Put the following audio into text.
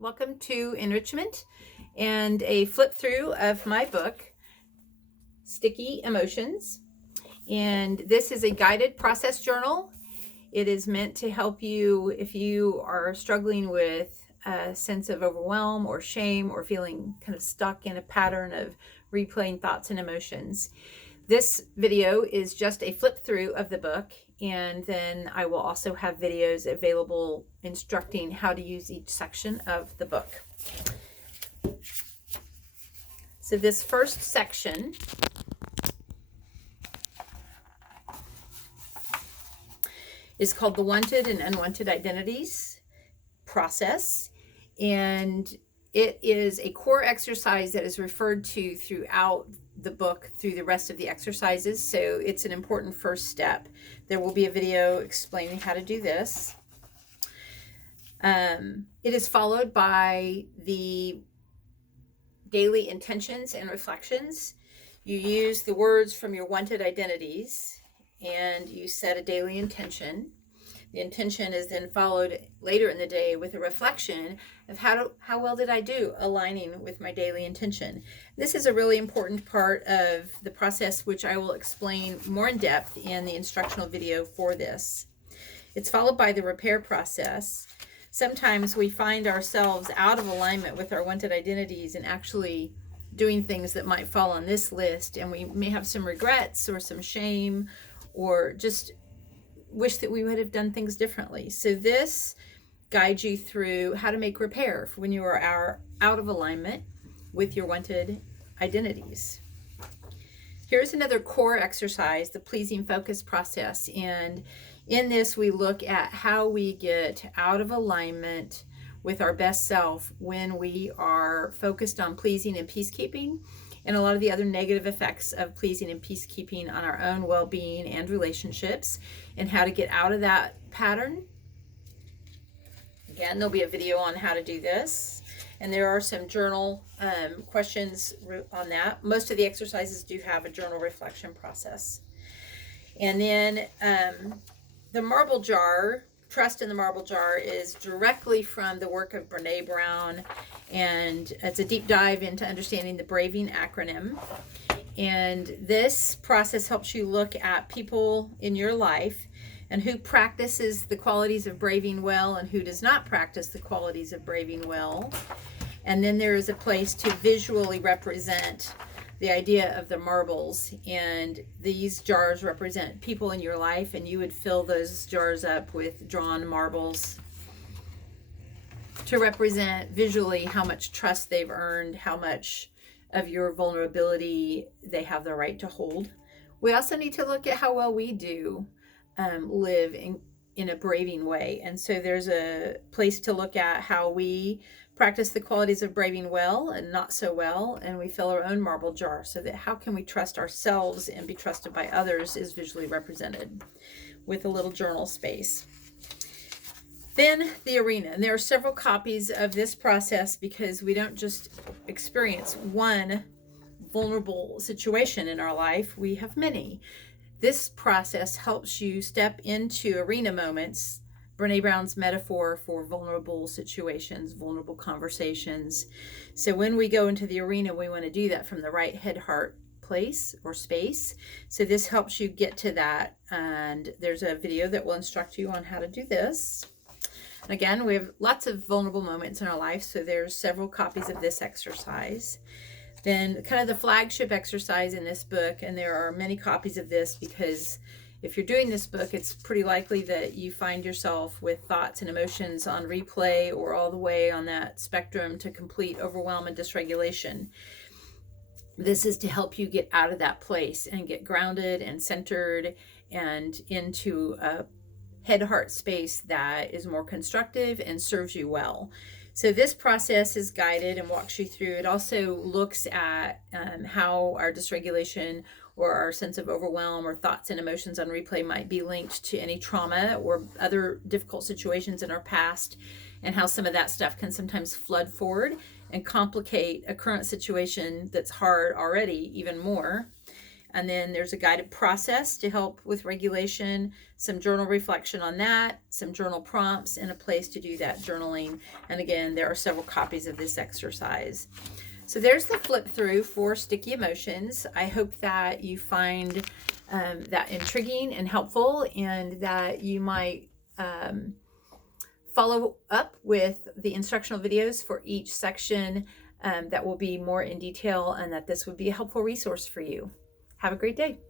Welcome to Enrichment and a flip through of my book, Sticky Emotions. And this is a guided process journal. It is meant to help you if you are struggling with a sense of overwhelm or shame or feeling kind of stuck in a pattern of replaying thoughts and emotions. This video is just a flip through of the book, and then I will also have videos available instructing how to use each section of the book. So this first section is called the Wanted and Unwanted Identities process, and it is a core exercise that is referred to throughout the book through the rest of the exercises. So it's an important first step. There will be a video explaining how to do this. It is followed by the daily intentions and reflections. You use the words from your wanted identities and you set a daily intention. The intention is then followed later in the day with a reflection of how well did I do aligning with my daily intention. This is a really important part of the process, which I will explain more in depth in the instructional video for this. It's followed by the repair process. Sometimes we find ourselves out of alignment with our wanted identities and actually doing things that might fall on this list, and we may have some regrets or some shame or just wish that we would have done things differently. So this guides you through how to make repair for when you are out of alignment with your wanted identities. Here's another core exercise, the pleasing focus process. And in this, we look at how we get out of alignment with our best self when we are focused on pleasing and peacekeeping, and a lot of the other negative effects of pleasing and peacekeeping on our own well-being and relationships, and how to get out of that pattern. Again, there'll be a video on how to do this, and there are some journal questions on that. Most of the exercises do have a journal reflection process. And then the marble jar, Trust in the Marble Jar, is directly from the work of Brene Brown, and it's a deep dive into understanding the Braving acronym. And this process helps you look at people in your life and who practices the qualities of braving well and who does not practice the qualities of braving well. And then there is a place to visually represent the idea of the marbles, and these jars represent people in your life, and you would fill those jars up with drawn marbles to represent visually how much trust they've earned, how much of your vulnerability they have the right to hold. We also need to look at how well we do live in a braving way, and so there's a place to look at how we practice the qualities of braving well and not so well, and we fill our own marble jar, so that how can we trust ourselves and be trusted by others is visually represented with a little journal space. Then the arena, and there are several copies of this process because we don't just experience one vulnerable situation in our life, we have many. This process helps you step into arena moments, Brene Brown's metaphor for vulnerable situations, vulnerable conversations. So when we go into the arena, we want to do that from the right head-heart place or space. So this helps you get to that. And there's a video that will instruct you on how to do this. And again, we have lots of vulnerable moments in our life, so there's several copies of this exercise. Then kind of the flagship exercise in this book, and there are many copies of this because if you're doing this book, it's pretty likely that you find yourself with thoughts and emotions on replay or all the way on that spectrum to complete overwhelm and dysregulation. This is to help you get out of that place and get grounded and centered and into a head-heart space that is more constructive and serves you well. So this process is guided and walks you through. It also looks at how our dysregulation or our sense of overwhelm or thoughts and emotions on replay might be linked to any trauma or other difficult situations in our past, and how some of that stuff can sometimes flood forward and complicate a current situation that's hard already even more. And then there's a guided process to help with regulation, some journal reflection on that, some journal prompts, and a place to do that journaling. And again, there are several copies of this exercise. So there's the flip through for sticky emotions. I hope that you find that intriguing and helpful, and that you might follow up with the instructional videos for each section that will be more in detail, and that this would be a helpful resource for you. Have a great day.